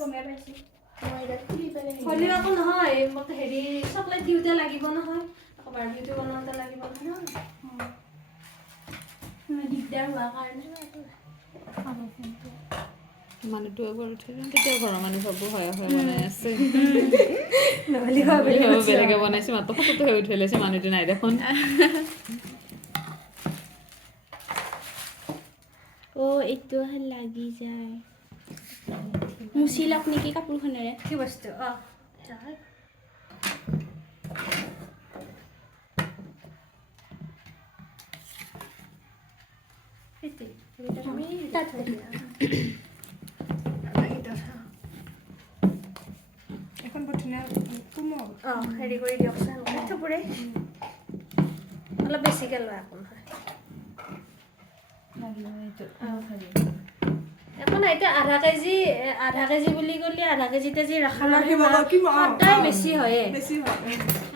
গমে পাইছি মই এটা খুলি পেলাই হলিও আকৌ নহয় মতে হেৰি চকলেট দিওঁতে লাগিব নহয় আকৌ বাৰ্বিটো বনাওঁতে লাগিব নহয় দিগদাৰ হোৱা কাৰণে মানুহটো এবাৰ উঠে তেতিয়া ঘৰৰ মানুহ ভাবো হয় বনাই আছে নহ'লে বেলেগে বনাইছে মাত্ৰ ফটোটো হৈ উঠি লৈছে মানুহটো নাই দেখোন এইটো লাগি যায় মুচি লওক নেকি কাপোৰখনেৰে কি বস্তু এখন পঠিনা কোমল হেৰি কৰি দিয়কচোন থুপুৰে অলপ বেছিকৈ লোৱা একো নহয় একো নাই এতিয়া আধা কেজি বুলি ক'লে আধা কেজিতে যি ৰাখা ৰাখিব সদায় বেছি হয়ে বেছি হয়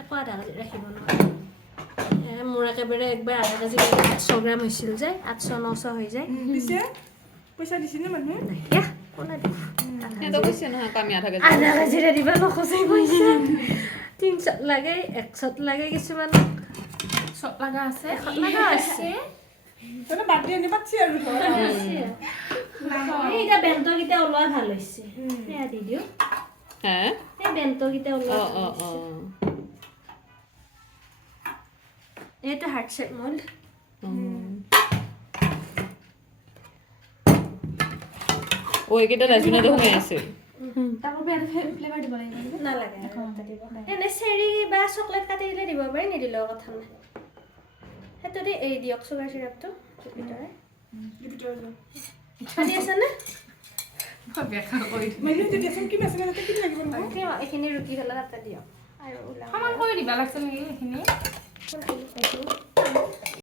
একো আধা কেজি ৰাখিব নোৱাৰে মোৰ একেবাৰে একবাৰ আধা কেজি 800 গ্ৰাম হৈছিল যে 800-900 হৈ যায় পিছে পইচা দিছিনে মানুহে কোনে দিব সিহঁতে কৈছে নহয় আমি আধা কেজি আধা কেজিৰে দিব নোখোজে পইচা 300 লাগে 100 লাগে কিছুমান চব লাগা আছে লাগা আছে তনে বাদ দি আনি পাচ্ছি আৰু ধৰ এইটা বেন্তকেইটা ওলোৱা ভাল হৈছে এয়া দি দিওঁ হে এই বেন্তকেইটা ওলোৱা এইটো হাৰ্ট শেপ মোল্ড এইকেইটা ডাষ্টবিনতে সোমাই আছে তাকো ফ্লেভাৰ দিব লাগিব নালাগে এনে চেৰি বা চকলেট কাটি দিলে দিব পাৰি নিদিলেও কথা নাই সেইটো দি এই দিয়ক চুগাৰ চিৰাপটো ভিতৰে খালি আছে নে মেনু দিয়াচোন কি মেছেজ কি লাগিব নহয় এইখিনি ৰুটি হ'লে তাতে দিয়ক আৰু সমান কৰি দিবা লাগছে নেকি এইখিনি